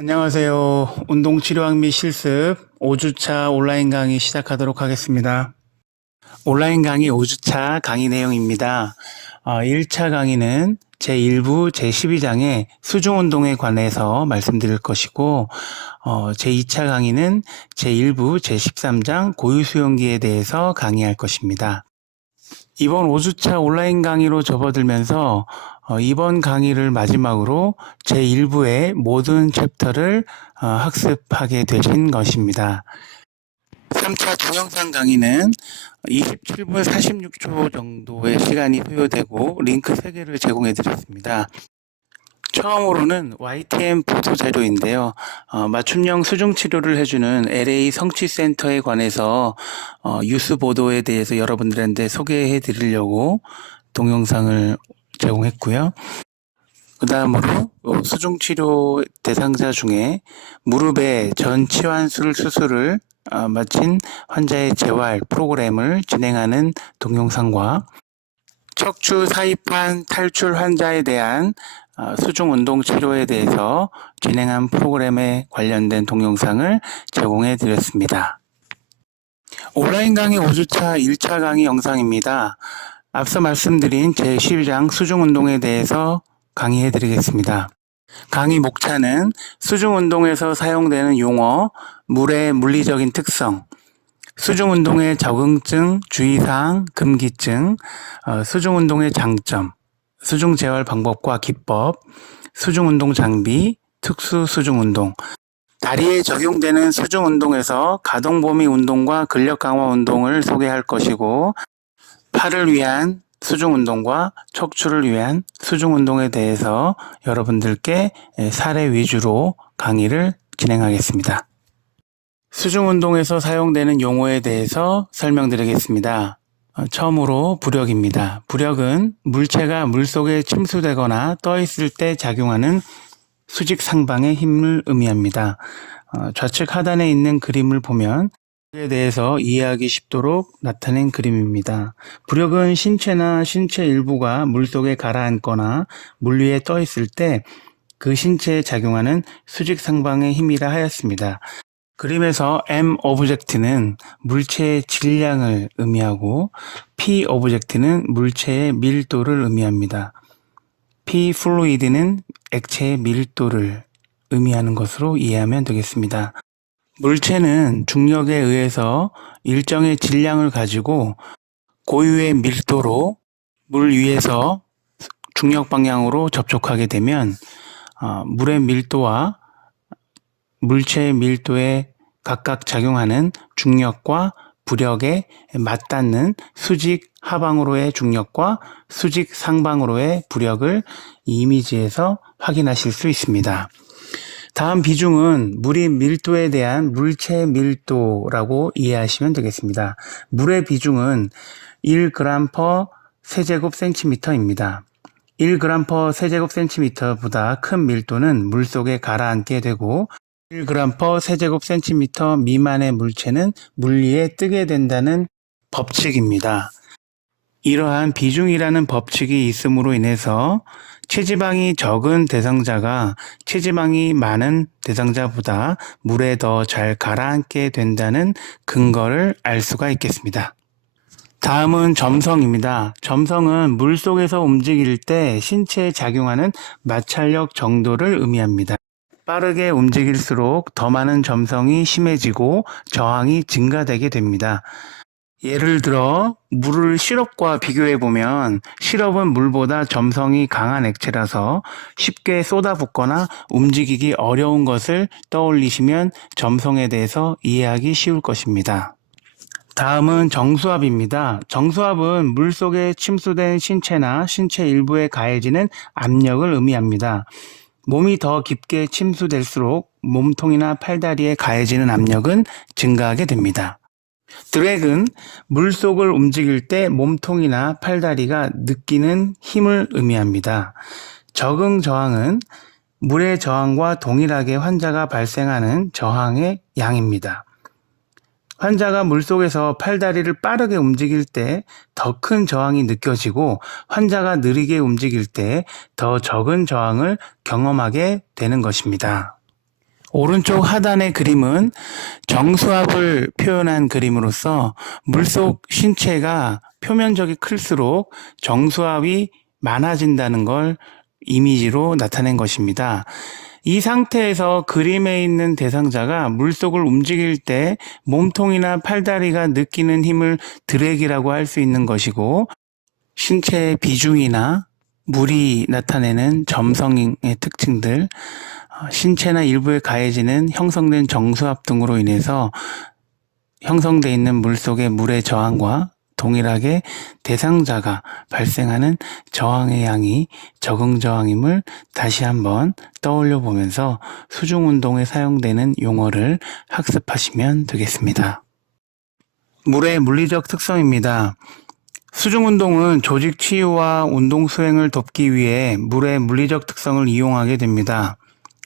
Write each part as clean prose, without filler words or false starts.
안녕하세요. 운동치료학 및 실습 5주차 온라인 강의 시작하도록 하겠습니다. 온라인 강의 5주차 강의 내용입니다. 1차 강의는 제1부 제12장의 수중운동에 관해서 말씀드릴 것이고 제2차 강의는 제1부 제13장 고유수용기에 대해서 강의할 것입니다. 이번 5주차 온라인 강의로 접어들면서 이번 강의를 마지막으로 제1부의 모든 챕터를 학습하게 되신 것입니다. 3차 동영상 강의는 27분 46초 정도의 시간이 소요되고 링크 3개를 제공해 드렸습니다. 처음으로는 YTM 보도 자료인데요. 맞춤형 수중 치료를 해주는 LA 성취센터에 관해서 뉴스 보도에 대해서 여러분들한테 소개해 드리려고 동영상을 제공했고요. 그 다음으로 수중 치료 대상자 중에 무릎의 전치환술 수술을 마친 환자의 재활 프로그램을 진행하는 동영상과 척추 사이판 탈출 환자에 대한 수중 운동 치료에 대해서 진행한 프로그램에 관련된 동영상을 제공해 드렸습니다. 온라인 강의 5주차 1차 강의 영상입니다. 앞서 말씀드린 제12장 수중 운동에 대해서 강의해 드리겠습니다. 강의 목차는 수중 운동에서 사용되는 용어, 물의 물리적인 특성, 수중 운동의 적응증, 주의사항, 금기증, 수중 운동의 장점, 수중 재활 방법과 기법, 수중 운동 장비, 특수 수중 운동, 다리에 적용되는 수중 운동에서 가동 범위 운동과 근력 강화 운동을 소개할 것이고, 팔을 위한 수중 운동과 척추를 위한 수중 운동에 대해서 여러분들께 사례 위주로 강의를 진행하겠습니다. 수중 운동에서 사용되는 용어에 대해서 설명드리겠습니다. 처음으로 부력입니다. 부력은 물체가 물속에 침수되거나 떠 있을 때 작용하는 수직 상방의 힘을 의미합니다. 좌측 하단에 있는 그림을 보면 부력에 대해서 이해하기 쉽도록 나타낸 그림입니다. 부력은 신체나 신체 일부가 물속에 가라앉거나 물 위에 떠 있을 때 그 신체에 작용하는 수직 상방의 힘이라 하였습니다. 그림에서 M 오브젝트는 물체의 질량을 의미하고 P 오브젝트는 물체의 밀도를 의미합니다. P 플루이드는 액체의 밀도를 의미하는 것으로 이해하면 되겠습니다. 물체는 중력에 의해서 일정의 질량을 가지고 고유의 밀도로 물 위에서 중력 방향으로 접촉하게 되면 물의 밀도와 물체의 밀도에 각각 작용하는 중력과 부력에 맞닿는 수직 하방으로의 중력과 수직 상방으로의 부력을 이 이미지에서 확인하실 수 있습니다. 다음 비중은 물의 밀도에 대한 물체의 밀도라고 이해하시면 되겠습니다. 물의 비중은 1g per 세제곱센티미터입니다. 1g per 세제곱센티미터보다 큰 밀도는 물속에 가라앉게 되고 1g per 세제곱센티미터 미만의 물체는 물 위에 뜨게 된다는 법칙입니다. 이러한 비중이라는 법칙이 있음으로 인해서 체지방이 적은 대상자가 체지방이 많은 대상자보다 물에 더 잘 가라앉게 된다는 근거를 알 수가 있겠습니다. 다음은 점성입니다. 점성은 물속에서 움직일 때 신체에 작용하는 마찰력 정도를 의미합니다. 빠르게 움직일수록 더 많은 점성이 심해지고 저항이 증가되게 됩니다. 예를 들어 물을 시럽과 비교해 보면 시럽은 물보다 점성이 강한 액체라서 쉽게 쏟아붓거나 움직이기 어려운 것을 떠올리시면 점성에 대해서 이해하기 쉬울 것입니다. 다음은 정수압입니다. 정수압은 물속에 침수된 신체나 신체 일부에 가해지는 압력을 의미합니다. 몸이 더 깊게 침수될수록 몸통이나 팔다리에 가해지는 압력은 증가하게 됩니다. 드랙은 물속을 움직일 때 몸통이나 팔다리가 느끼는 힘을 의미합니다. 적응 저항은 물의 저항과 동일하게 환자가 발생하는 저항의 양입니다. 환자가 물속에서 팔다리를 빠르게 움직일 때 더 큰 저항이 느껴지고 환자가 느리게 움직일 때 더 적은 저항을 경험하게 되는 것입니다. 오른쪽 하단의 그림은 정수압을 표현한 그림으로서 물속 신체가 표면적이 클수록 정수압이 많아진다는 걸 이미지로 나타낸 것입니다. 이 상태에서 그림에 있는 대상자가 물속을 움직일 때 몸통이나 팔다리가 느끼는 힘을 드래기라고 할 수 있는 것이고, 신체의 비중이나 물이 나타내는 점성의 특징들, 신체나 일부에 가해지는 형성된 정수압 등으로 인해서 형성되어 있는 물속의 물의 저항과 동일하게 대상자가 발생하는 저항의 양이 적응 저항임을 다시 한번 떠올려 보면서 수중운동에 사용되는 용어를 학습하시면 되겠습니다. 물의 물리적 특성입니다. 수중운동은 조직 치유와 운동 수행을 돕기 위해 물의 물리적 특성을 이용하게 됩니다.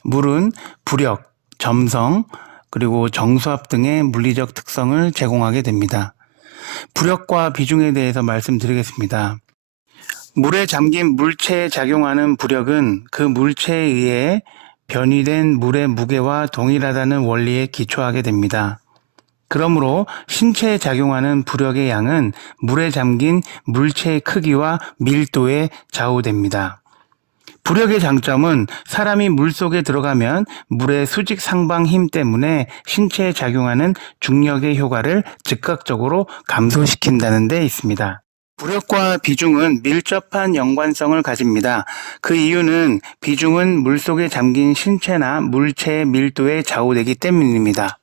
물은 부력, 점성, 그리고 정수압 등의 물리적 특성을 제공하게 됩니다. 부력과 비중에 대해서 말씀드리겠습니다. 물에 잠긴 물체에 작용하는 부력은 그 물체에 의해 변이된 물의 무게와 동일하다는 원리에 기초하게 됩니다. 그러므로 신체에 작용하는 부력의 양은 물에 잠긴 물체의 크기와 밀도에 좌우됩니다. 부력의 장점은 사람이 물속에 들어가면 물의 수직 상방 힘 때문에 신체에 작용하는 중력의 효과를 즉각적으로 감소시킨다는 데 있습니다. 부력과 비중은 밀접한 연관성을 가집니다. 그 이유는 비중은 물속에 잠긴 신체나 물체의 밀도에 좌우되기 때문입니다.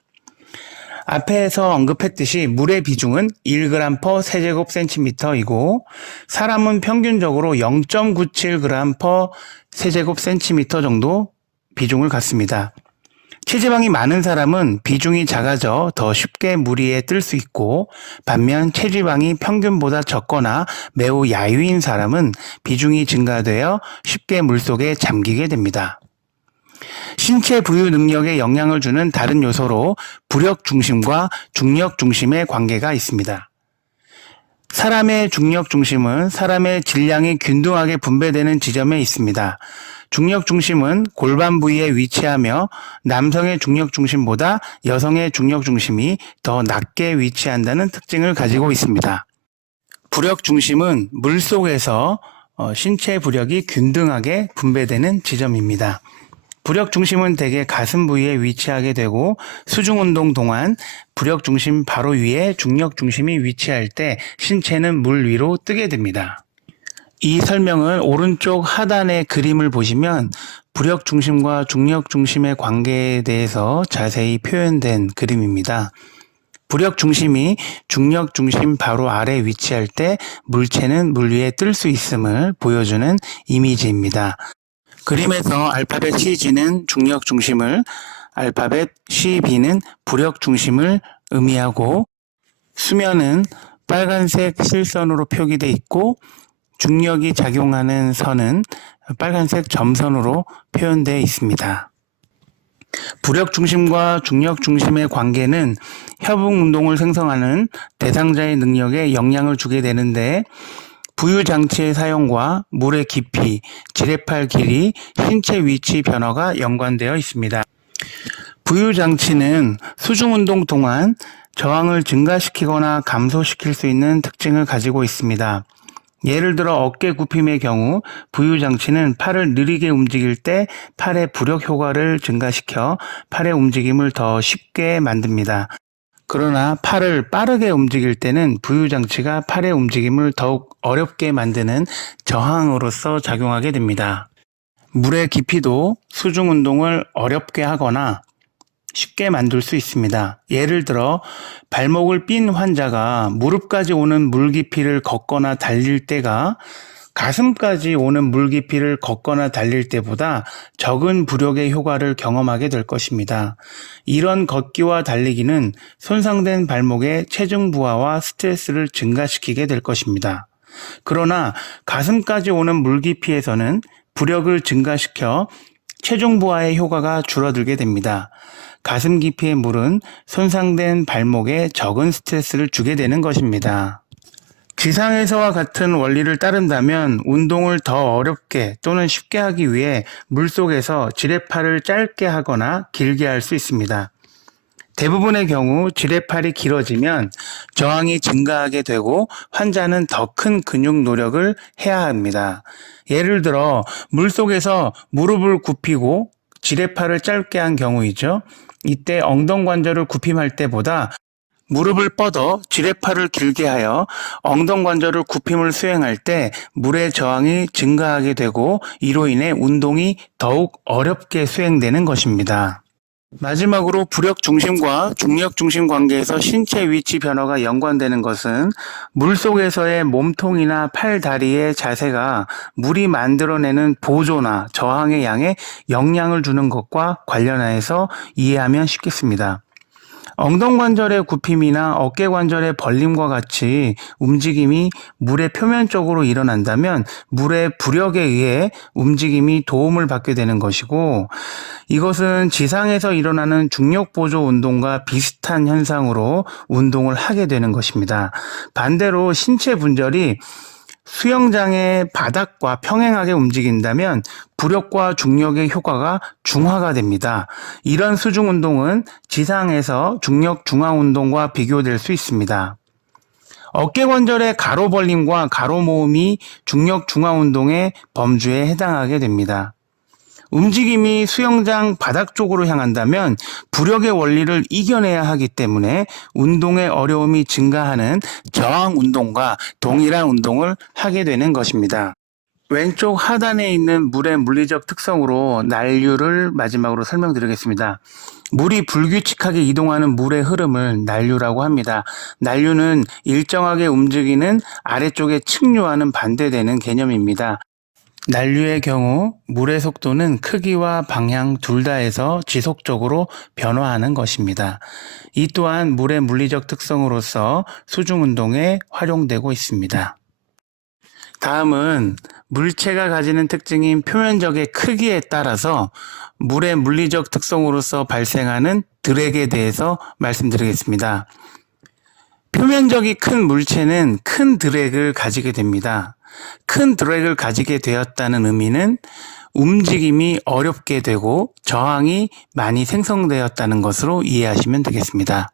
앞에서 언급했듯이 물의 비중은 1g/, 세제곱센티미터이고 사람은 평균적으로 0.97g/, 세제곱센티미터 정도 비중을 갖습니다. 체지방이 많은 사람은 비중이 작아져 더 쉽게 물 위에 뜰 수 있고, 반면 체지방이 평균보다 적거나 매우 야유인 사람은 비중이 증가되어 쉽게 물속에 잠기게 됩니다. 신체 부유 능력에 영향을 주는 다른 요소로 부력 중심과 중력 중심의 관계가 있습니다. 사람의 중력 중심은 사람의 질량이 균등하게 분배되는 지점에 있습니다. 중력 중심은 골반 부위에 위치하며 남성의 중력 중심보다 여성의 중력 중심이 더 낮게 위치한다는 특징을 가지고 있습니다. 부력 중심은 물속에서 신체 부력이 균등하게 분배되는 지점입니다. 부력 중심은 대개 가슴 부위에 위치하게 되고 수중운동 동안 부력 중심 바로 위에 중력 중심이 위치할 때 신체는 물 위로 뜨게 됩니다. 이 설명은 오른쪽 하단의 그림을 보시면 부력 중심과 중력 중심의 관계에 대해서 자세히 표현된 그림입니다. 부력 중심이 중력 중심 바로 아래 위치할 때 물체는 물 위에 뜰 수 있음을 보여주는 이미지입니다. 그림에서 알파벳 CG는 중력 중심을, 알파벳 CB는 부력 중심을 의미하고, 수면은 빨간색 실선으로 표기되어 있고 중력이 작용하는 선은 빨간색 점선으로 표현되어 있습니다. 부력 중심과 중력 중심의 관계는 협응 운동을 생성하는 대상자의 능력에 영향을 주게 되는데, 부유장치의 사용과 물의 깊이, 지뢰팔 길이, 신체 위치 변화가 연관되어 있습니다. 부유장치는 수중운동 동안 저항을 증가시키거나 감소시킬 수 있는 특징을 가지고 있습니다. 예를 들어 어깨 굽힘의 경우 부유장치는 팔을 느리게 움직일 때 팔의 부력 효과를 증가시켜 팔의 움직임을 더 쉽게 만듭니다. 그러나 팔을 빠르게 움직일 때는 부유장치가 팔의 움직임을 더욱 어렵게 만드는 저항으로서 작용하게 됩니다. 물의 깊이도 수중운동을 어렵게 하거나 쉽게 만들 수 있습니다. 예를 들어 발목을 삔 환자가 무릎까지 오는 물 깊이를 걷거나 달릴 때가 가슴까지 오는 물 깊이를 걷거나 달릴 때보다 적은 부력의 효과를 경험하게 될 것입니다. 이런 걷기와 달리기는 손상된 발목의 체중 부하와 스트레스를 증가시키게 될 것입니다. 그러나 가슴까지 오는 물 깊이에서는 부력을 증가시켜 체중 부하의 효과가 줄어들게 됩니다. 가슴 깊이의 물은 손상된 발목에 적은 스트레스를 주게 되는 것입니다. 지상에서와 같은 원리를 따른다면 운동을 더 어렵게 또는 쉽게 하기 위해 물속에서 지뢰팔을 짧게 하거나 길게 할 수 있습니다. 대부분의 경우 지뢰팔이 길어지면 저항이 증가하게 되고 환자는 더 큰 근육 노력을 해야 합니다. 예를 들어 물속에서 무릎을 굽히고 지뢰팔을 짧게 한 경우이죠. 이때 엉덩관절을 굽힘할 때보다 무릎을 뻗어 지뢰팔을 길게 하여 엉덩관절을 굽힘을 수행할 때 물의 저항이 증가하게 되고 이로 인해 운동이 더욱 어렵게 수행되는 것입니다. 마지막으로 부력 중심과 중력 중심 관계에서 신체 위치 변화가 연관되는 것은 물속에서의 몸통이나 팔, 다리의 자세가 물이 만들어내는 보조나 저항의 양에 영향을 주는 것과 관련하여서 이해하면 쉽겠습니다. 엉덩관절의 굽힘이나 어깨관절의 벌림과 같이 움직임이 물의 표면 쪽으로 일어난다면 물의 부력에 의해 움직임이 도움을 받게 되는 것이고, 이것은 지상에서 일어나는 중력보조 운동과 비슷한 현상으로 운동을 하게 되는 것입니다. 반대로 신체 분절이 수영장의 바닥과 평행하게 움직인다면 부력과 중력의 효과가 중화가 됩니다. 이런 수중 운동은 지상에서 중력 중화 운동과 비교될 수 있습니다. 어깨관절의 가로 벌림과 가로 모음이 중력 중화 운동의 범주에 해당하게 됩니다. 움직임이 수영장 바닥 쪽으로 향한다면 부력의 원리를 이겨내야 하기 때문에 운동의 어려움이 증가하는 저항 운동과 동일한 운동을 하게 되는 것입니다. 왼쪽 하단에 있는 물의 물리적 특성으로 난류를 마지막으로 설명드리겠습니다. 물이 불규칙하게 이동하는 물의 흐름을 난류라고 합니다. 난류는 일정하게 움직이는 아래쪽의 측류와는 반대되는 개념입니다. 난류의 경우 물의 속도는 크기와 방향 둘 다에서 지속적으로 변화하는 것입니다. 이 또한 물의 물리적 특성으로서 수중운동에 활용되고 있습니다. 다음은 물체가 가지는 특징인 표면적의 크기에 따라서 물의 물리적 특성으로서 발생하는 드랙에 대해서 말씀드리겠습니다. 표면적이 큰 물체는 큰 드랙을 가지게 됩니다. 큰 드랙을 가지게 되었다는 의미는 움직임이 어렵게 되고 저항이 많이 생성되었다는 것으로 이해하시면 되겠습니다.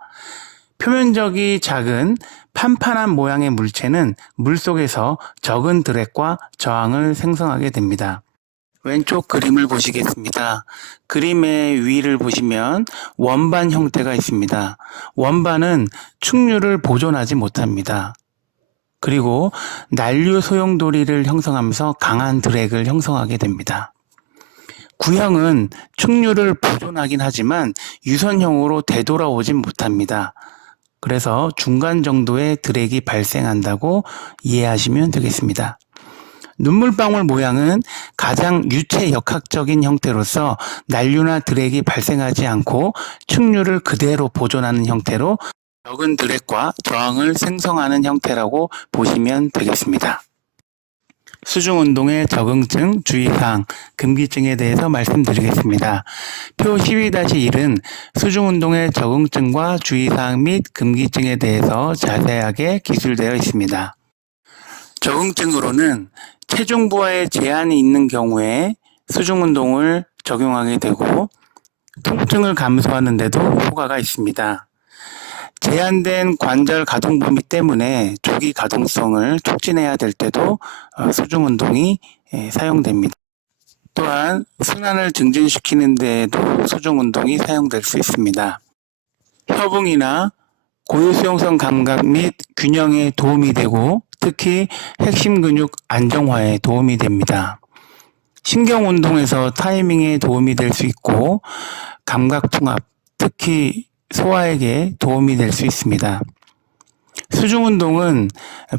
표면적이 작은 판판한 모양의 물체는 물속에서 적은 드랙과 저항을 생성하게 됩니다. 왼쪽 그림을 보시겠습니다. 그림의 위를 보시면 원반 형태가 있습니다. 원반은 충류를 보존하지 못합니다. 그리고 난류 소용돌이를 형성하면서 강한 드랙을 형성하게 됩니다. 구형은 충류를 보존하긴 하지만 유선형으로 되돌아오진 못합니다. 그래서 중간 정도의 드랙이 발생한다고 이해하시면 되겠습니다. 눈물방울 모양은 가장 유체 역학적인 형태로서 난류나 드랙이 발생하지 않고 충류를 그대로 보존하는 형태로 적은 드랙과 저항을 생성하는 형태라고 보시면 되겠습니다. 수중운동의 적응증, 주의사항, 금기증에 대해서 말씀드리겠습니다. 표 12-1은 수중운동의 적응증과 주의사항 및 금기증에 대해서 자세하게 기술되어 있습니다. 적응증으로는 체중 부하에 제한이 있는 경우에 수중운동을 적용하게 되고 통증을 감소하는 데도 효과가 있습니다. 제한된 관절 가동 범위 때문에 조기 가동성을 촉진해야 될 때도 수중운동이 사용됩니다. 또한 순환을 증진시키는 데에도 수중운동이 사용될 수 있습니다. 협응이나 고유수용성 감각 및 균형에 도움이 되고 특히 핵심 근육 안정화에 도움이 됩니다. 신경운동에서 타이밍에 도움이 될 수 있고 감각통합, 특히 소화에게 도움이 될 수 있습니다. 수중운동은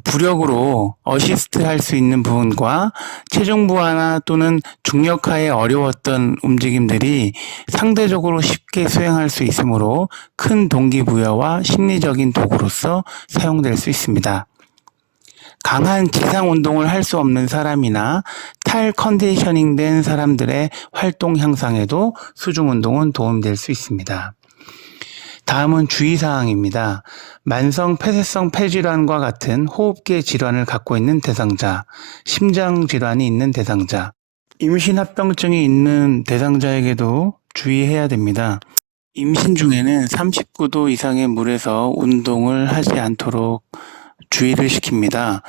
부력으로 어시스트 할 수 있는 부분과 체중 부하나 또는 중력하에 어려웠던 움직임들이 상대적으로 쉽게 수행할 수 있으므로 큰 동기부여와 심리적인 도구로서 사용될 수 있습니다. 강한 지상 운동을 할 수 없는 사람이나 탈 컨디셔닝 된 사람들의 활동 향상에도 수중 운동은 도움될 수 있습니다. 다음은 주의사항입니다. 만성 폐쇄성 폐질환과 같은 호흡기 질환을 갖고 있는 대상자, 심장질환이 있는 대상자, 임신합병증이 있는 대상자에게도 주의해야 됩니다. 임신 중에는 39도 이상의 물에서 운동을 하지 않도록 주의를 시킵니다.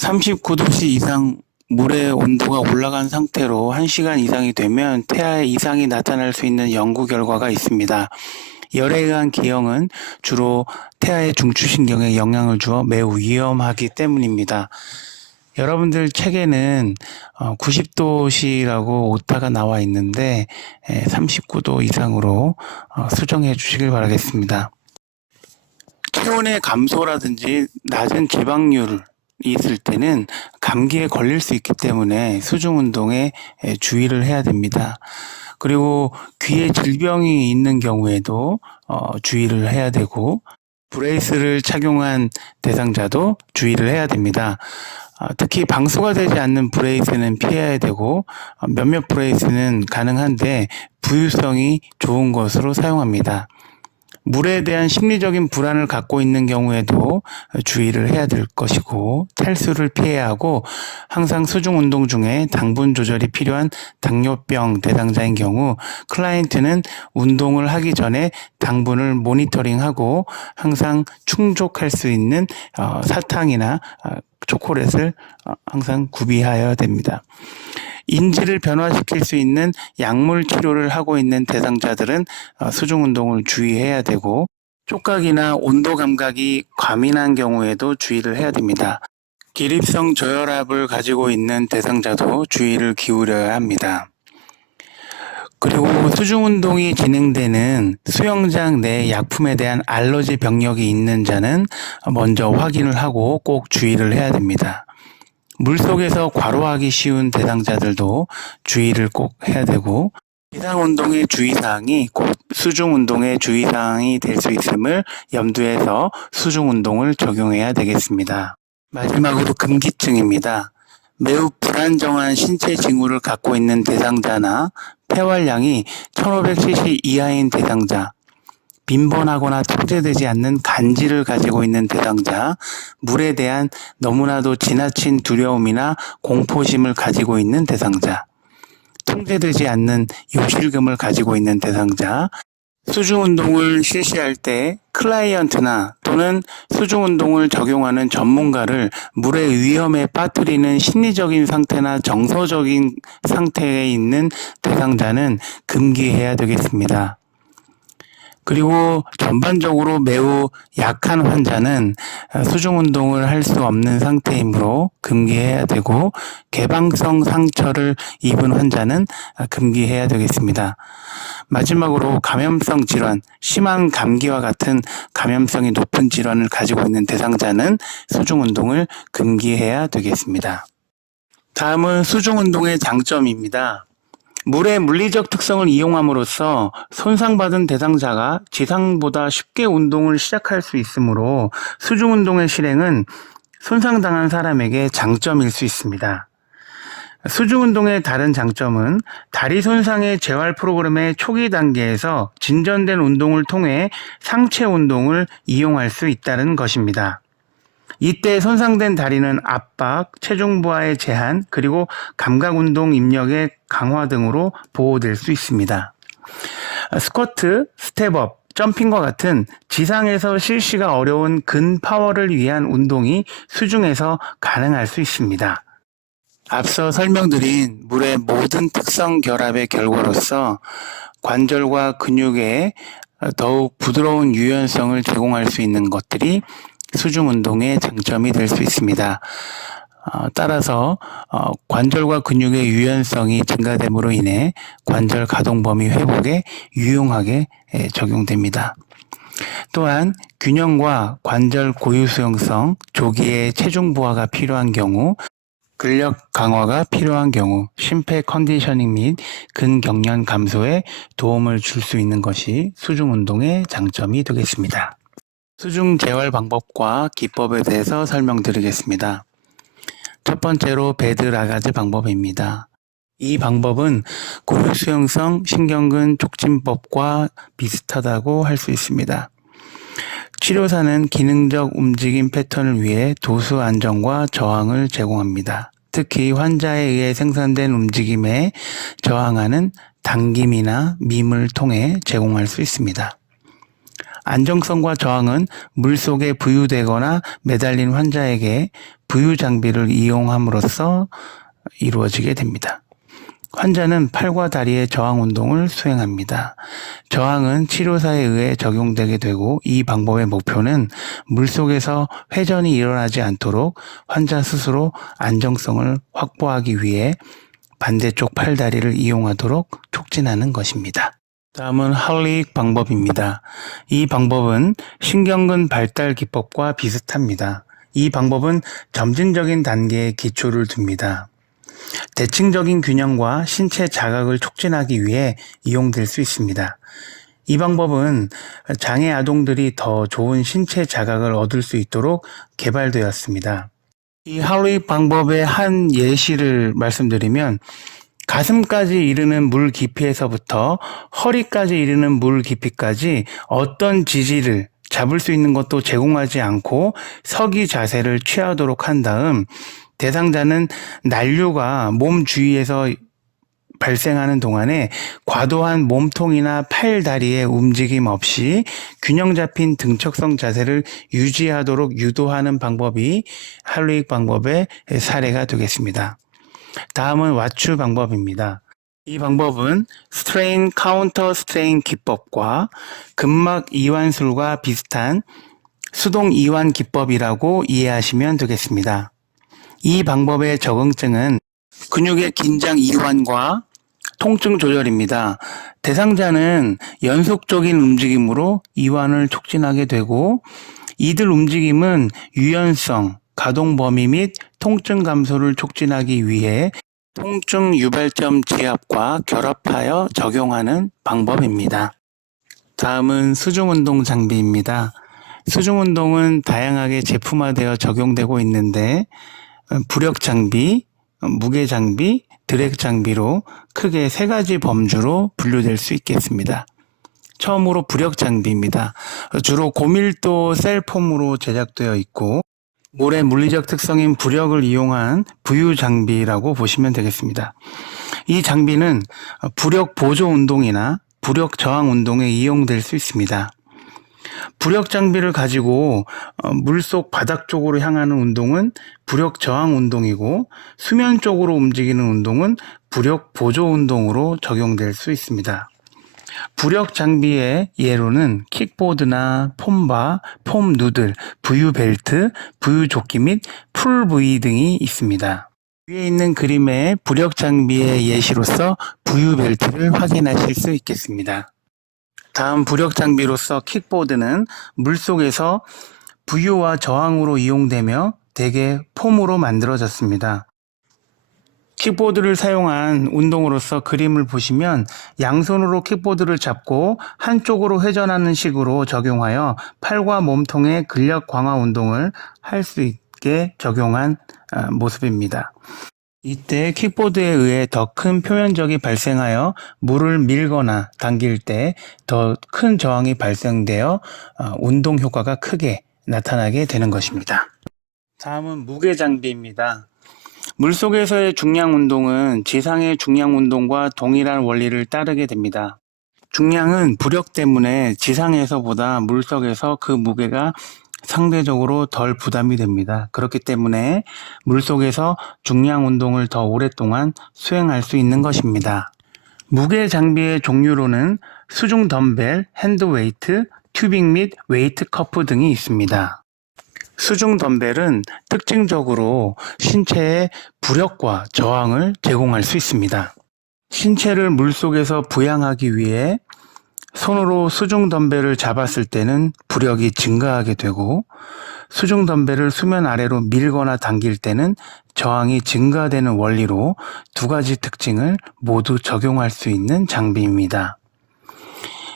39도씨 이상 물의 온도가 올라간 상태로 1시간 이상이 되면 태아에 이상이 나타날 수 있는 연구 결과가 있습니다. 열에 의한 기형은 주로 태아의 중추신경에 영향을 주어 매우 위험하기 때문입니다. 여러분들 책에는 90도씨라고 오타가 나와 있는데 39도 이상으로 수정해 주시길 바라겠습니다. 체온의 감소라든지 낮은 지방률이 있을 때는 감기에 걸릴 수 있기 때문에 수중 운동에 주의를 해야 됩니다. 그리고 귀에 질병이 있는 경우에도 주의를 해야 되고, 브레이스를 착용한 대상자도 주의를 해야 됩니다. 특히 방수가 되지 않는 브레이스는 피해야 되고, 몇몇 브레이스는 가능한데 부유성이 좋은 것으로 사용합니다. 물에 대한 심리적인 불안을 갖고 있는 경우에도 주의를 해야 될 것이고, 탈수를 피해야 하고, 항상 수중 운동 중에 당분 조절이 필요한 당뇨병 대상자인 경우 클라이언트는 운동을 하기 전에 당분을 모니터링하고 항상 충족할 수 있는 사탕이나 초콜릿을 항상 구비하여야 됩니다. 인지를 변화시킬 수 있는 약물 치료를 하고 있는 대상자들은 수중 운동을 주의해야 되고, 촉각이나 온도 감각이 과민한 경우에도 주의를 해야 됩니다. 기립성 저혈압을 가지고 있는 대상자도 주의를 기울여야 합니다. 그리고 수중 운동이 진행되는 수영장 내 약품에 대한 알러지 병력이 있는 자는 먼저 확인을 하고 꼭 주의를 해야 됩니다. 물속에서 과로하기 쉬운 대상자들도 주의를 꼭 해야 되고, 기상운동의 주의사항이 곧 수중운동의 주의사항이 될 수 있음을 염두해서 수중운동을 적용해야 되겠습니다. 마지막으로 금기증입니다. 매우 불안정한 신체 징후를 갖고 있는 대상자나 폐활량이 1500cc 이하인 대상자, 빈번하거나 통제되지 않는 간지를 가지고 있는 대상자, 물에 대한 너무나도 지나친 두려움이나 공포심을 가지고 있는 대상자, 통제되지 않는 요실금을 가지고 있는 대상자, 수중운동을 실시할 때 클라이언트나 또는 수중운동을 적용하는 전문가를 물의 위험에 빠뜨리는 심리적인 상태나 정서적인 상태에 있는 대상자는 금기해야 되겠습니다. 그리고 전반적으로 매우 약한 환자는 수중 운동을 할 수 없는 상태이므로 금기해야 되고, 개방성 상처를 입은 환자는 금기해야 되겠습니다. 마지막으로 감염성 질환, 심한 감기와 같은 감염성이 높은 질환을 가지고 있는 대상자는 수중 운동을 금기해야 되겠습니다. 다음은 수중 운동의 장점입니다. 물의 물리적 특성을 이용함으로써 손상받은 대상자가 지상보다 쉽게 운동을 시작할 수 있으므로 수중 운동의 실행은 손상당한 사람에게 장점일 수 있습니다. 수중 운동의 다른 장점은 다리 손상의 재활 프로그램의 초기 단계에서 진전된 운동을 통해 상체 운동을 이용할 수 있다는 것입니다. 이때 손상된 다리는 압박, 체중 부하의 제한, 그리고 감각 운동 입력의 강화 등으로 보호될 수 있습니다. 스쿼트, 스텝업, 점핑과 같은 지상에서 실시가 어려운 근파워를 위한 운동이 수중에서 가능할 수 있습니다. 앞서 설명드린 물의 모든 특성 결합의 결과로서 관절과 근육에 더욱 부드러운 유연성을 제공할 수 있는 것들이 수중 운동의 장점이 될 수 있습니다. 따라서 관절과 근육의 유연성이 증가됨으로 인해 관절 가동 범위 회복에 유용하게 적용됩니다. 또한 균형과 관절 고유 수용성, 조기의 체중 부하가 필요한 경우, 근력 강화가 필요한 경우, 심폐 컨디셔닝 및 근경련 감소에 도움을 줄 수 있는 것이 수중 운동의 장점이 되겠습니다. 수중 재활 방법과 기법에 대해서 설명드리겠습니다. 첫 번째로 베드 라가즈 방법입니다. 이 방법은 고유수용성 신경근 촉진법과 비슷하다고 할 수 있습니다. 치료사는 기능적 움직임 패턴을 위해 도수 안정과 저항을 제공합니다. 특히 환자에 의해 생산된 움직임에 저항하는 당김이나 밈을 통해 제공할 수 있습니다. 안정성과 저항은 물속에 부유되거나 매달린 환자에게 부유 장비를 이용함으로써 이루어지게 됩니다. 환자는 팔과 다리의 저항 운동을 수행합니다. 저항은 치료사에 의해 적용되게 되고 이 방법의 목표는 물속에서 회전이 일어나지 않도록 환자 스스로 안정성을 확보하기 위해 반대쪽 팔다리를 이용하도록 촉진하는 것입니다. 다음은 할릭 방법입니다. 이 방법은 신경근 발달 기법과 비슷합니다. 이 방법은 점진적인 단계의 기초를 둡니다. 대칭적인 균형과 신체 자각을 촉진하기 위해 이용될 수 있습니다. 이 방법은 장애 아동들이 더 좋은 신체 자각을 얻을 수 있도록 개발되었습니다. 이 할릭 방법의 한 예시를 말씀드리면 가슴까지 이르는 물 깊이에서부터 허리까지 이르는 물 깊이까지 어떤 지지를 잡을 수 있는 것도 제공하지 않고 서기 자세를 취하도록 한 다음 대상자는 난류가 몸 주위에서 발생하는 동안에 과도한 몸통이나 팔, 다리의 움직임 없이 균형 잡힌 등척성 자세를 유지하도록 유도하는 방법이 할릭 방법의 사례가 되겠습니다. 다음은 와추 방법입니다. 이 방법은 스트레인 카운터 스트레인 기법과 근막 이완술과 비슷한 수동 이완 기법이라고 이해하시면 되겠습니다. 이 방법의 적응증은 근육의 긴장 이완과 통증 조절입니다. 대상자는 연속적인 움직임으로 이완을 촉진하게 되고 이들 움직임은 유연성, 가동 범위 및 통증 감소를 촉진하기 위해 통증 유발점 지압과 결합하여 적용하는 방법입니다. 다음은 수중운동 장비입니다. 수중운동은 다양하게 제품화되어 적용되고 있는데 부력 장비, 무게 장비, 드랙 장비로 크게 세 가지 범주로 분류될 수 있겠습니다. 처음으로 부력 장비입니다. 주로 고밀도 셀폼으로 제작되어 있고 물의 물리적 특성인 부력을 이용한 부유 장비라고 보시면 되겠습니다. 이 장비는 부력 보조 운동이나 부력 저항 운동에 이용될 수 있습니다. 부력 장비를 가지고 물속 바닥 쪽으로 향하는 운동은 부력 저항 운동이고 수면 쪽으로 움직이는 운동은 부력 보조 운동으로 적용될 수 있습니다. 부력 장비의 예로는 킥보드나 폼바, 폼 누들, 부유 벨트, 부유 조끼 및 풀 부위 등이 있습니다. 위에 있는 그림의 부력 장비의 예시로서 부유 벨트를 확인하실 수 있겠습니다. 다음 부력 장비로서 킥보드는 물속에서 부유와 저항으로 이용되며 대개 폼으로 만들어졌습니다. 킥보드를 사용한 운동으로서 그림을 보시면 양손으로 킥보드를 잡고 한쪽으로 회전하는 식으로 적용하여 팔과 몸통의 근력 강화 운동을 할 수 있게 적용한 모습입니다. 이때 킥보드에 의해 더 큰 표면적이 발생하여 물을 밀거나 당길 때 더 큰 저항이 발생되어 운동 효과가 크게 나타나게 되는 것입니다. 다음은 무게 장비입니다. 물속에서의 중량 운동은 지상의 중량 운동과 동일한 원리를 따르게 됩니다. 중량은 부력 때문에 지상에서보다 물속에서 그 무게가 상대적으로 덜 부담이 됩니다. 그렇기 때문에 물속에서 중량 운동을 더 오랫동안 수행할 수 있는 것입니다. 무게 장비의 종류로는 수중 덤벨, 핸드웨이트, 튜빙 및 웨이트 커프 등이 있습니다. 수중 덤벨은 특징적으로 신체의 부력과 저항을 제공할 수 있습니다. 신체를 물속에서 부양하기 위해 손으로 수중 덤벨을 잡았을 때는 부력이 증가하게 되고 수중 덤벨을 수면 아래로 밀거나 당길 때는 저항이 증가되는 원리로 두 가지 특징을 모두 적용할 수 있는 장비입니다.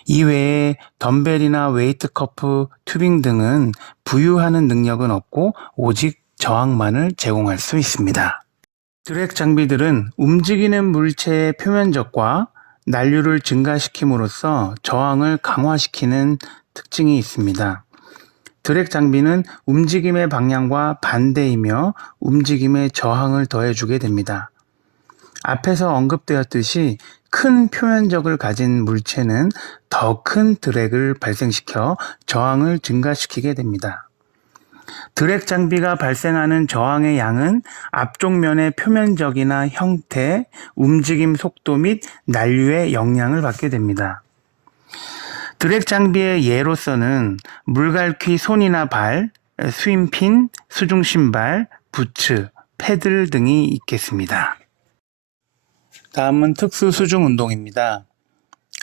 이외에 덤벨이나 웨이트 커프, 튜빙 등은 부유하는 능력은 없고 오직 저항만을 제공할 수 있습니다. 드랙 장비들은 움직이는 물체의 표면적과 난류를 증가시킴으로써 저항을 강화시키는 특징이 있습니다. 드랙 장비는 움직임의 방향과 반대이며 움직임의 저항을 더해주게 됩니다. 앞에서 언급되었듯이 큰 표면적을 가진 물체는 더 큰 드랙을 발생시켜 저항을 증가시키게 됩니다. 드랙 장비가 발생하는 저항의 양은 앞쪽 면의 표면적이나 형태, 움직임 속도 및 난류의 영향을 받게 됩니다. 드랙 장비의 예로서는 물갈퀴 손이나 발, 스윙핀, 수중신발, 부츠, 패들 등이 있겠습니다. 다음은 특수 수중 운동입니다.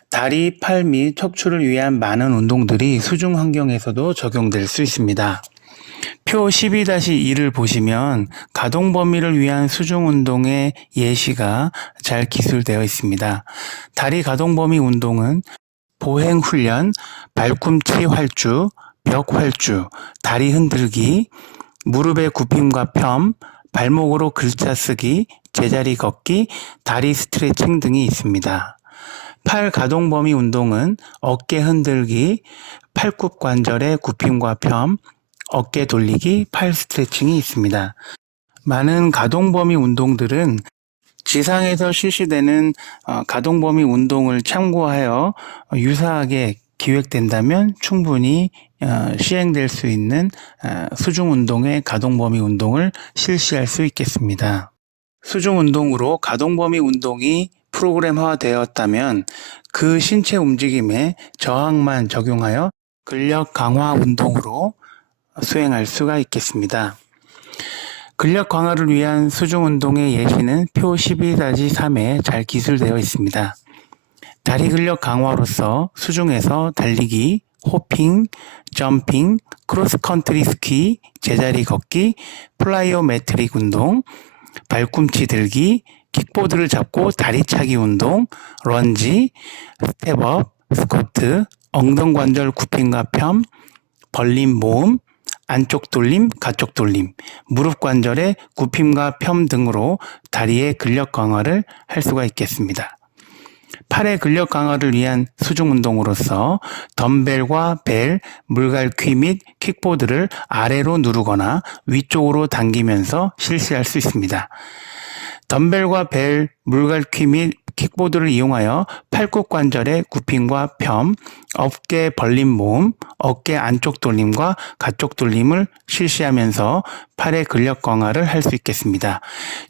다리, 팔 및 척추를 위한 많은 운동들이 수중 환경에서도 적용될 수 있습니다. 표 12-2를 보시면 가동 범위를 위한 수중 운동의 예시가 잘 기술되어 있습니다. 다리 가동 범위 운동은 보행 훈련, 발꿈치 활주, 벽 활주, 다리 흔들기, 무릎의 굽힘과 펴, 발목으로 글자 쓰기, 제자리 걷기, 다리 스트레칭 등이 있습니다. 팔 가동 범위 운동은 어깨 흔들기, 팔굽 관절의 굽힘과 펴, 어깨 돌리기, 팔 스트레칭이 있습니다. 많은 가동 범위 운동들은 지상에서 실시되는 가동 범위 운동을 참고하여 유사하게 기획된다면 충분히 시행될 수 있는 수중 운동의 가동 범위 운동을 실시할 수 있겠습니다. 수중 운동으로 가동 범위 운동이 프로그램화되었다면 그 신체 움직임에 저항만 적용하여 근력 강화 운동으로 수행할 수가 있겠습니다. 근력 강화를 위한 수중 운동의 예시는 표 12-3에 잘 기술되어 있습니다. 다리 근력 강화로서 수중에서 달리기, 호핑, 점핑, 크로스컨트리 스키, 제자리 걷기, 플라이오메트릭 운동, 발꿈치 들기, 킥보드를 잡고 다리 차기 운동, 런지, 스텝업, 스쿼트, 엉덩관절 굽힘과 펴, 벌림 모음, 안쪽 돌림, 가쪽 돌림, 무릎 관절의 굽힘과 펴 등으로 다리의 근력 강화를 할 수가 있겠습니다. 팔의 근력 강화를 위한 수중 운동으로서 덤벨과 벨, 물갈퀴 및 킥보드를 아래로 누르거나 위쪽으로 당기면서 실시할 수 있습니다. 덤벨과 벨, 물갈퀴 및 킥보드를 이용하여 팔굽 관절의 굽힘과 펴, 어깨 벌림 모음, 어깨 안쪽 돌림과 가쪽 돌림을 실시하면서 팔의 근력 강화를 할 수 있겠습니다.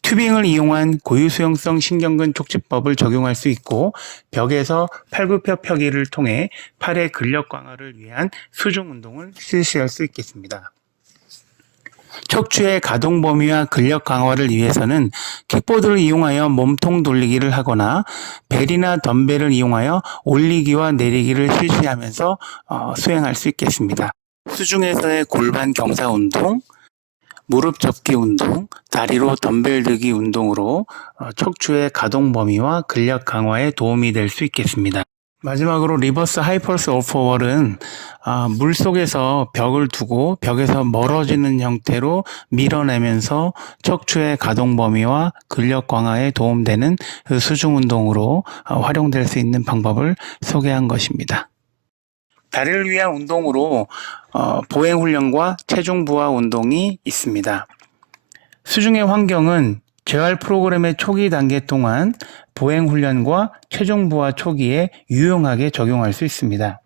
튜빙을 이용한 고유수용성 신경근 촉진법을 적용할 수 있고 벽에서 팔굽혀 펴기를 통해 팔의 근력 강화를 위한 수중 운동을 실시할 수 있겠습니다. 척추의 가동 범위와 근력 강화를 위해서는 킥보드를 이용하여 몸통 돌리기를 하거나 벨이나 덤벨을 이용하여 올리기와 내리기를 실시하면서 수행할 수 있겠습니다. 수중에서의 골반 경사 운동, 무릎 접기 운동, 다리로 덤벨 들기 운동으로 척추의 가동 범위와 근력 강화에 도움이 될 수 있겠습니다. 마지막으로 리버스 하이펄스 오퍼월은 물속에서 벽을 두고 벽에서 멀어지는 형태로 밀어내면서 척추의 가동 범위와 근력 강화에 도움되는 그 수중 운동으로 활용될 수 있는 방법을 소개한 것입니다. 다리를 위한 운동으로 보행 훈련과 체중 부하 운동이 있습니다. 수중의 환경은 재활 프로그램의 초기 단계 동안 보행 훈련과 체중 부하 초기에 유용하게 적용할 수 있습니다.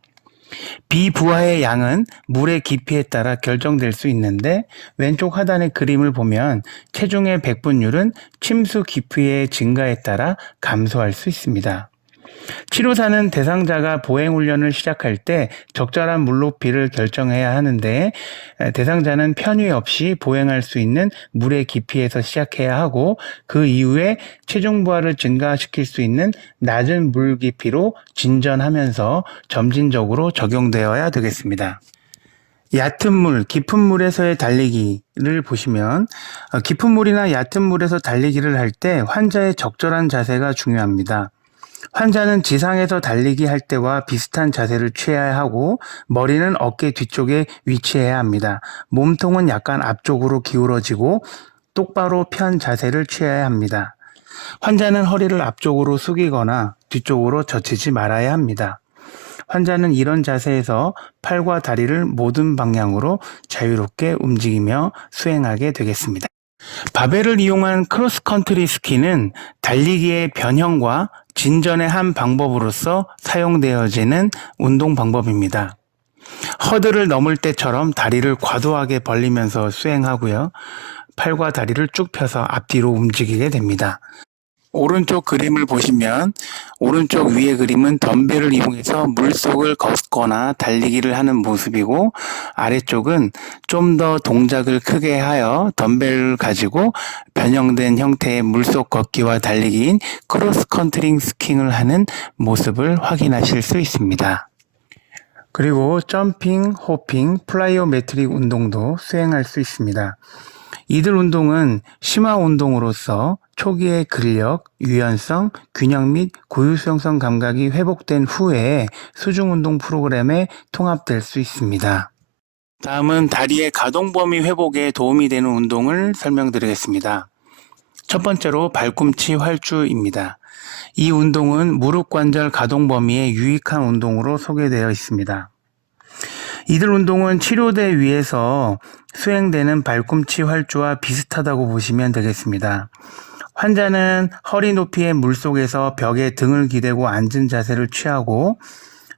비부하의 양은 물의 깊이에 따라 결정될 수 있는데 왼쪽 하단의 그림을 보면 체중의 배분율은 침수 깊이의 증가에 따라 감소할 수 있습니다. 치료사는 대상자가 보행훈련을 시작할 때 적절한 물높이를 결정해야 하는데 대상자는 편의 없이 보행할 수 있는 물의 깊이에서 시작해야 하고 그 이후에 체중 부하를 증가시킬 수 있는 낮은 물 깊이로 진전하면서 점진적으로 적용되어야 되겠습니다. 얕은 물, 깊은 물에서의 달리기를 보시면 깊은 물이나 얕은 물에서 달리기를 할 때 환자의 적절한 자세가 중요합니다. 환자는 지상에서 달리기 할 때와 비슷한 자세를 취해야 하고 머리는 어깨 뒤쪽에 위치해야 합니다. 몸통은 약간 앞쪽으로 기울어지고 똑바로 편 자세를 취해야 합니다. 환자는 허리를 앞쪽으로 숙이거나 뒤쪽으로 젖히지 말아야 합니다. 환자는 이런 자세에서 팔과 다리를 모든 방향으로 자유롭게 움직이며 수행하게 되겠습니다. 바벨을 이용한 크로스컨트리 스키는 달리기의 변형과 진전의 한 방법으로서 사용되어지는 운동 방법입니다. 허들을 넘을 때처럼 다리를 과도하게 벌리면서 수행하고요. 팔과 다리를 쭉 펴서 앞뒤로 움직이게 됩니다. 오른쪽 그림을 보시면 오른쪽 위의 그림은 덤벨을 이용해서 물속을 걷거나 달리기를 하는 모습이고, 아래쪽은 좀 더 동작을 크게 하여 덤벨을 가지고 변형된 형태의 물속 걷기와 달리기인 크로스컨트리 스킹을 하는 모습을 확인하실 수 있습니다. 그리고 점핑, 호핑, 플라이오메트릭 운동도 수행할 수 있습니다. 이들 운동은 심화 운동으로서 초기의 근력, 유연성, 균형 및 고유 수용성 감각이 회복된 후에 수중 운동 프로그램에 통합될 수 있습니다. 다음은 다리의 가동 범위 회복에 도움이 되는 운동을 설명드리겠습니다. 첫 번째로 발꿈치 활주입니다. 이 운동은 무릎 관절 가동 범위에 유익한 운동으로 소개되어 있습니다. 이들 운동은 치료대 위에서 수행되는 발꿈치 활주와 비슷하다고 보시면 되겠습니다. 환자는 허리 높이의 물속에서 벽에 등을 기대고 앉은 자세를 취하고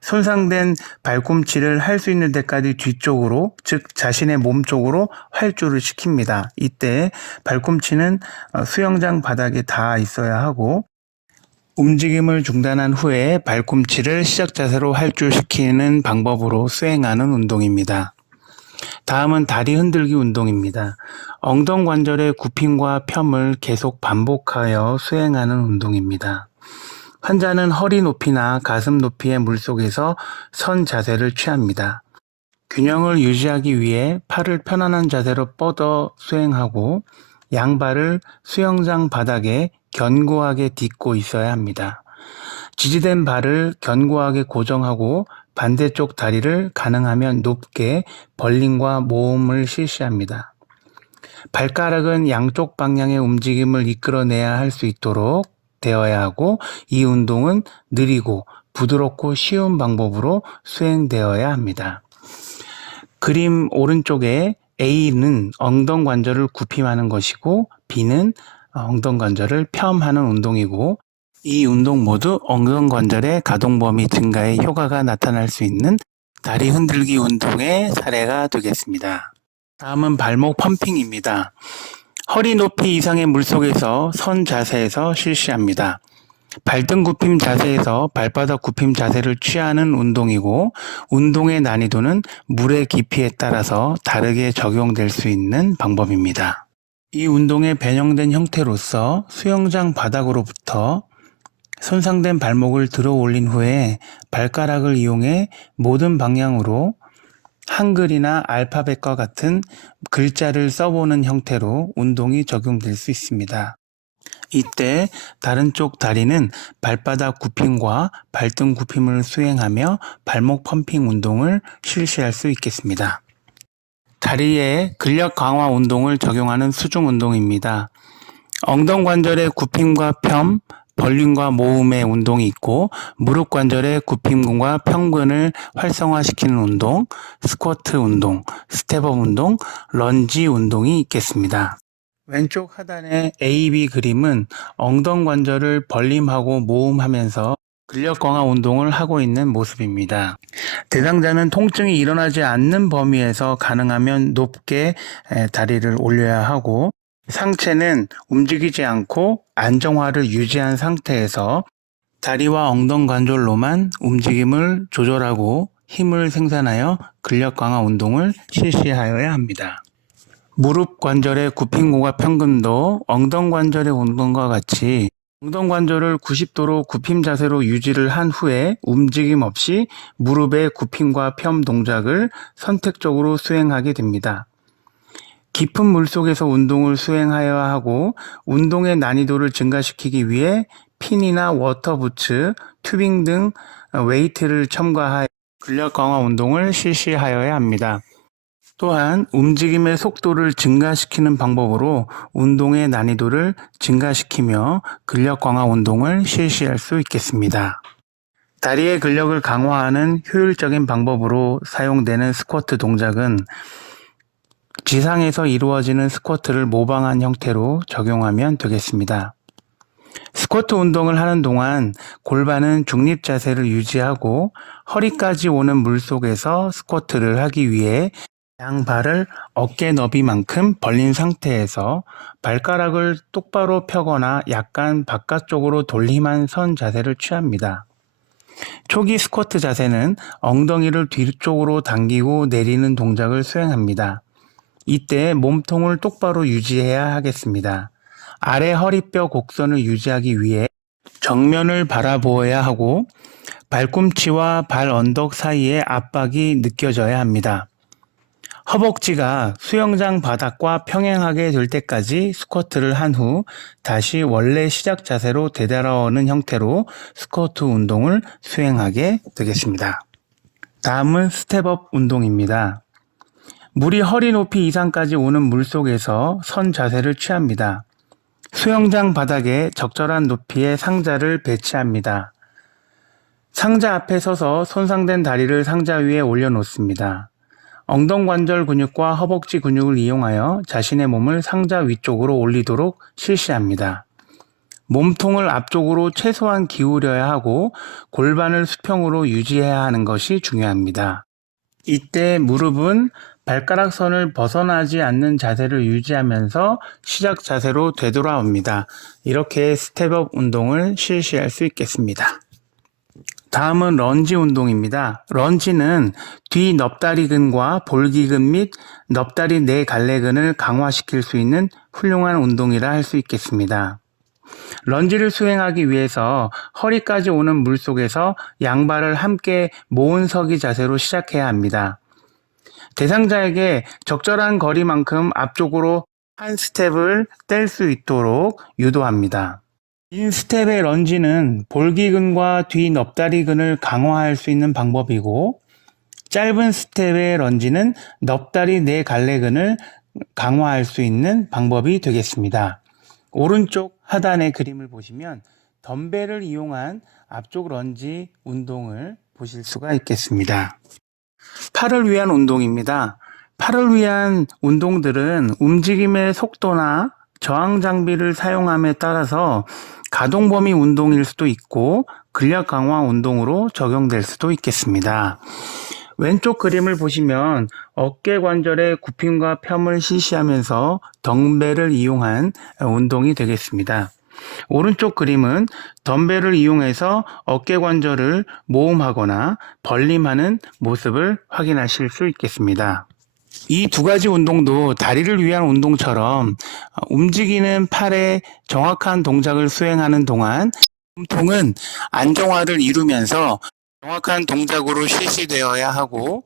손상된 발꿈치를 할 수 있는 데까지 뒤쪽으로, 즉 자신의 몸 쪽으로 활주를 시킵니다. 이때 발꿈치는 수영장 바닥에 닿아 있어야 하고, 움직임을 중단한 후에 발꿈치를 시작 자세로 활주시키는 방법으로 수행하는 운동입니다. 다음은 다리 흔들기 운동입니다. 엉덩관절의 굽힘과 펴을 계속 반복하여 수행하는 운동입니다. 환자는 허리 높이나 가슴 높이의 물속에서 선 자세를 취합니다. 균형을 유지하기 위해 팔을 편안한 자세로 뻗어 수행하고 양발을 수영장 바닥에 견고하게 딛고 있어야 합니다. 지지된 발을 견고하게 고정하고 반대쪽 다리를 가능하면 높게 벌림과 모음을 실시합니다. 발가락은 양쪽 방향의 움직임을 이끌어내야 할 수 있도록 되어야 하고, 이 운동은 느리고 부드럽고 쉬운 방법으로 수행되어야 합니다. 그림 오른쪽에 A는 엉덩관절을 굽힘하는 것이고, B는 엉덩관절을 펴하는 운동이고, 이 운동 모두 엉덩관절의 가동 범위 증가에 효과가 나타날 수 있는 다리 흔들기 운동의 사례가 되겠습니다. 다음은 발목 펌핑입니다. 허리 높이 이상의 물속에서 선 자세에서 실시합니다. 발등 굽힘 자세에서 발바닥 굽힘 자세를 취하는 운동이고, 운동의 난이도는 물의 깊이에 따라서 다르게 적용될 수 있는 방법입니다. 이 운동의 변형된 형태로서 수영장 바닥으로부터 손상된 발목을 들어 올린 후에 발가락을 이용해 모든 방향으로 한글이나 알파벳과 같은 글자를 써보는 형태로 운동이 적용될 수 있습니다. 이때 다른 쪽 다리는 발바닥 굽힘과 발등 굽힘을 수행하며 발목 펌핑 운동을 실시할 수 있겠습니다. 다리에 근력 강화 운동을 적용하는 수중 운동입니다. 엉덩관절의 굽힘과 펴, 벌림과 모음의 운동이 있고, 무릎 관절의 굽힘과 평근을 활성화시키는 운동, 스쿼트 운동, 스텝업 운동, 런지 운동이 있겠습니다. 왼쪽 하단의 A, B 그림은 엉덩관절을 벌림하고 모음하면서 근력 강화 운동을 하고 있는 모습입니다. 대상자는 통증이 일어나지 않는 범위에서 가능하면 높게 다리를 올려야 하고, 상체는 움직이지 않고 안정화를 유지한 상태에서 다리와 엉덩관절로만 움직임을 조절하고 힘을 생산하여 근력 강화 운동을 실시하여야 합니다. 무릎 관절의 굽힘과 평근도 엉덩관절의 운동과 같이 엉덩관절을 90도로 굽힘 자세로 유지를 한 후에 움직임 없이 무릎의 굽힘과 펴 동작을 선택적으로 수행하게 됩니다. 깊은 물속에서 운동을 수행하여야 하고, 운동의 난이도를 증가시키기 위해 핀이나 워터부츠, 튜빙 등 웨이트를 첨가하여 근력 강화 운동을 실시하여야 합니다. 또한 움직임의 속도를 증가시키는 방법으로 운동의 난이도를 증가시키며 근력 강화 운동을 실시할 수 있겠습니다. 다리의 근력을 강화하는 효율적인 방법으로 사용되는 스쿼트 동작은 지상에서 이루어지는 스쿼트를 모방한 형태로 적용하면 되겠습니다. 스쿼트 운동을 하는 동안 골반은 중립 자세를 유지하고 허리까지 오는 물속에서 스쿼트를 하기 위해 양발을 어깨 너비만큼 벌린 상태에서 발가락을 똑바로 펴거나 약간 바깥쪽으로 돌림한 선 자세를 취합니다. 초기 스쿼트 자세는 엉덩이를 뒤쪽으로 당기고 내리는 동작을 수행합니다. 이때 몸통을 똑바로 유지해야 하겠습니다. 아래 허리뼈 곡선을 유지하기 위해 정면을 바라보아야 하고 발꿈치와 발 언덕 사이에 압박이 느껴져야 합니다. 허벅지가 수영장 바닥과 평행하게 될 때까지 스쿼트를 한 후 다시 원래 시작 자세로 되돌아오는 형태로 스쿼트 운동을 수행하게 되겠습니다. 다음은 스텝업 운동입니다. 물이 허리 높이 이상까지 오는 물속에서 선 자세를 취합니다. 수영장 바닥에 적절한 높이의 상자를 배치합니다. 상자 앞에 서서 손상된 다리를 상자 위에 올려놓습니다. 엉덩관절 근육과 허벅지 근육을 이용하여 자신의 몸을 상자 위쪽으로 올리도록 실시합니다. 몸통을 앞쪽으로 최소한 기울여야 하고 골반을 수평으로 유지해야 하는 것이 중요합니다. 이때 무릎은 발가락 선을 벗어나지 않는 자세를 유지하면서 시작 자세로 되돌아옵니다. 이렇게 스텝업 운동을 실시할 수 있겠습니다. 다음은 런지 운동입니다. 런지는 뒤 넙다리근과 볼기근 및 넙다리 내 갈래근을 강화시킬 수 있는 훌륭한 운동이라 할 수 있겠습니다. 런지를 수행하기 위해서 허리까지 오는 물속에서 양발을 함께 모은 서기 자세로 시작해야 합니다. 대상자에게 적절한 거리만큼 앞쪽으로 한 스텝을 뗄 수 있도록 유도합니다. 긴 스텝의 런지는 볼기근과 뒤 넙다리근을 강화할 수 있는 방법이고, 짧은 스텝의 런지는 넙다리 내 갈래근을 강화할 수 있는 방법이 되겠습니다. 오른쪽 하단의 그림을 보시면 덤벨을 이용한 앞쪽 런지 운동을 보실 수가 있겠습니다. 팔을 위한 운동입니다. 팔을 위한 운동들은 움직임의 속도나 저항 장비를 사용함에 따라서 가동 범위 운동일 수도 있고 근력 강화 운동으로 적용될 수도 있겠습니다. 왼쪽 그림을 보시면 어깨 관절의 굽힘과 펴을 실시하면서 덤벨을 이용한 운동이 되겠습니다. 오른쪽 그림은 덤벨을 이용해서 어깨 관절을 모음하거나 벌림하는 모습을 확인하실 수 있겠습니다. 이 두 가지 운동도 다리를 위한 운동처럼 움직이는 팔의 정확한 동작을 수행하는 동안 몸통은 안정화를 이루면서 정확한 동작으로 실시되어야 하고,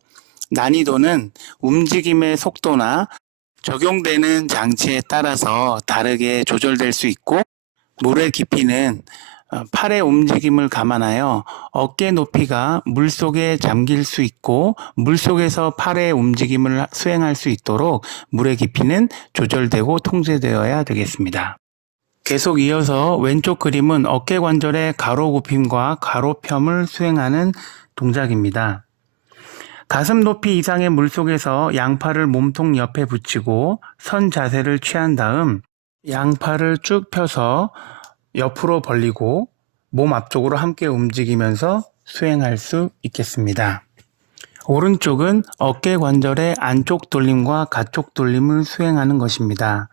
난이도는 움직임의 속도나 적용되는 장치에 따라서 다르게 조절될 수 있고, 물의 깊이는 팔의 움직임을 감안하여 어깨 높이가 물속에 잠길 수 있고 물속에서 팔의 움직임을 수행할 수 있도록 물의 깊이는 조절되고 통제되어야 되겠습니다. 계속 이어서 왼쪽 그림은 어깨 관절의 가로 굽힘과 가로 펴을 수행하는 동작입니다. 가슴 높이 이상의 물속에서 양팔을 몸통 옆에 붙이고 선 자세를 취한 다음 양팔을 쭉 펴서 옆으로 벌리고 몸 앞쪽으로 함께 움직이면서 수행할 수 있겠습니다. 오른쪽은 어깨 관절의 안쪽 돌림과 가쪽 돌림을 수행하는 것입니다.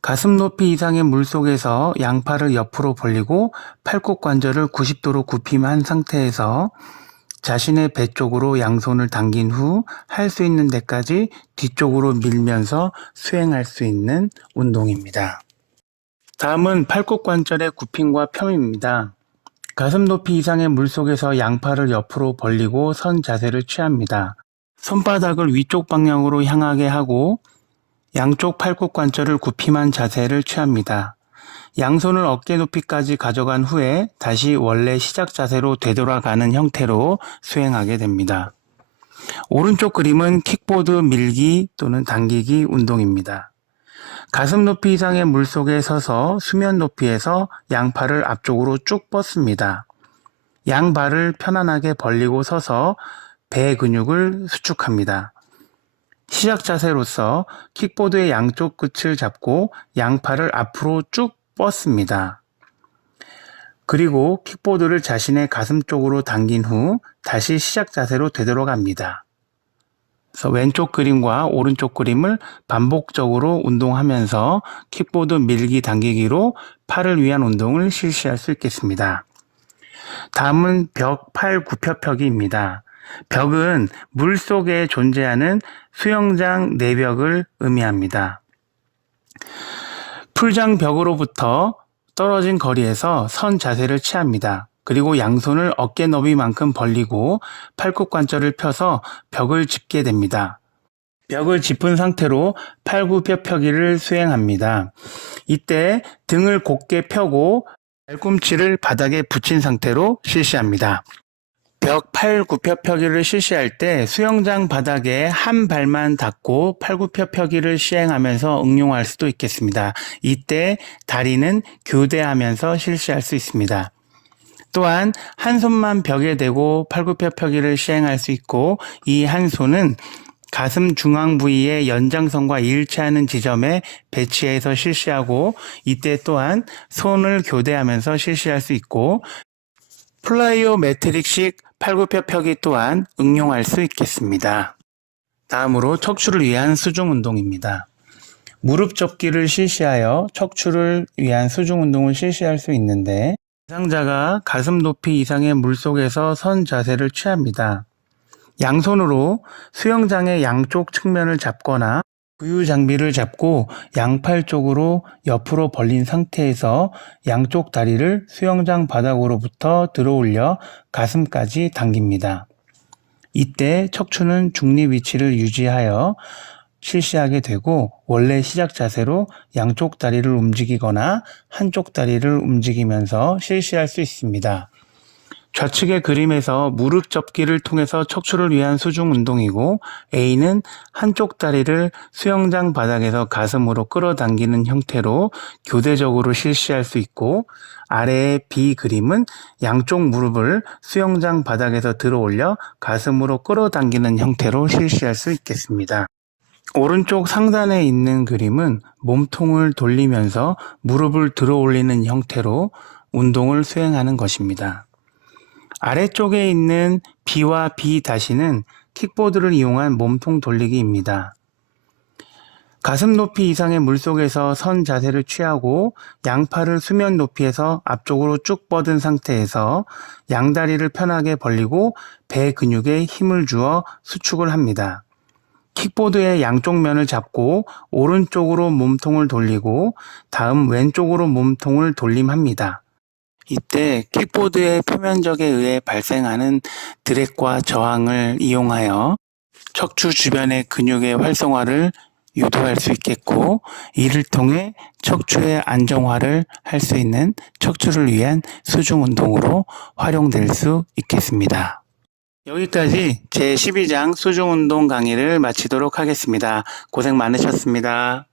가슴 높이 이상의 물속에서 양팔을 옆으로 벌리고 팔꿈 관절을 90도로 굽힘한 상태에서 자신의 배 쪽으로 양손을 당긴 후 할 수 있는 데까지 뒤쪽으로 밀면서 수행할 수 있는 운동입니다. 다음은 팔꿈 관절의 굽힘과 펴입니다. 가슴 높이 이상의 물속에서 양팔을 옆으로 벌리고 선 자세를 취합니다. 손바닥을 위쪽 방향으로 향하게 하고 양쪽 팔꿈 관절을 굽힘한 자세를 취합니다. 양손을 어깨 높이까지 가져간 후에 다시 원래 시작 자세로 되돌아가는 형태로 수행하게 됩니다. 오른쪽 그림은 킥보드 밀기 또는 당기기 운동입니다. 가슴 높이 이상의 물속에 서서 수면 높이에서 양팔을 앞쪽으로 쭉 뻗습니다. 양발을 편안하게 벌리고 서서 배 근육을 수축합니다. 시작 자세로서 킥보드의 양쪽 끝을 잡고 양팔을 앞으로 쭉 뻗습니다. 그리고 킥보드를 자신의 가슴 쪽으로 당긴 후 다시 시작 자세로 되돌아갑니다. 그래서 왼쪽 그림과 오른쪽 그림을 반복적으로 운동하면서 킥보드 밀기 당기기로 팔을 위한 운동을 실시할 수 있겠습니다. 다음은 벽 팔 굽혀펴기입니다. 벽은 물속에 존재하는 수영장 내벽을 의미합니다. 풀장 벽으로부터 떨어진 거리에서 선 자세를 취합니다. 그리고 양손을 어깨 너비만큼 벌리고 팔굽관절을 펴서 벽을 짚게 됩니다. 벽을 짚은 상태로 팔굽혀펴기를 수행합니다. 이때 등을 곧게 펴고 발꿈치를 바닥에 붙인 상태로 실시합니다. 벽 팔굽혀펴기를 실시할 때 수영장 바닥에 한 발만 닿고 팔굽혀펴기를 시행하면서 응용할 수도 있겠습니다. 이때 다리는 교대하면서 실시할 수 있습니다. 또한 한 손만 벽에 대고 팔굽혀펴기를 시행할 수 있고, 이 한 손은 가슴 중앙 부위의 연장선과 일치하는 지점에 배치해서 실시하고, 이때 또한 손을 교대하면서 실시할 수 있고, 플라이오메트릭식 팔굽혀펴기 또한 응용할 수 있겠습니다. 다음으로 척추를 위한 수중 운동입니다. 무릎 접기를 실시하여 척추를 위한 수중 운동을 실시할 수 있는데, 대상자가 가슴 높이 이상의 물속에서 선 자세를 취합니다. 양손으로 수영장의 양쪽 측면을 잡거나 구유 장비를 잡고 양팔 쪽으로 옆으로 벌린 상태에서 양쪽 다리를 수영장 바닥으로부터 들어올려 가슴까지 당깁니다. 이때 척추는 중립 위치를 유지하여 실시하게 되고, 원래 시작 자세로 양쪽 다리를 움직이거나 한쪽 다리를 움직이면서 실시할 수 있습니다. 좌측의 그림에서 무릎 접기를 통해서 척추를 위한 수중 운동이고, A는 한쪽 다리를 수영장 바닥에서 가슴으로 끌어당기는 형태로 교대적으로 실시할 수 있고, 아래의 B 그림은 양쪽 무릎을 수영장 바닥에서 들어올려 가슴으로 끌어당기는 형태로 실시할 수 있겠습니다. 오른쪽 상단에 있는 그림은 몸통을 돌리면서 무릎을 들어올리는 형태로 운동을 수행하는 것입니다. 아래쪽에 있는 B와 B-는 킥보드를 이용한 몸통 돌리기입니다. 가슴 높이 이상의 물속에서 선 자세를 취하고 양팔을 수면 높이에서 앞쪽으로 쭉 뻗은 상태에서 양다리를 편하게 벌리고 배 근육에 힘을 주어 수축을 합니다. 킥보드의 양쪽 면을 잡고 오른쪽으로 몸통을 돌리고 다음 왼쪽으로 몸통을 돌림합니다. 이때 킥보드의 표면적에 의해 발생하는 드랙과 저항을 이용하여 척추 주변의 근육의 활성화를 유도할 수 있겠고, 이를 통해 척추의 안정화를 할 수 있는 척추를 위한 수중 운동으로 활용될 수 있겠습니다. 여기까지 제12장 수중 운동 강의를 마치도록 하겠습니다. 고생 많으셨습니다.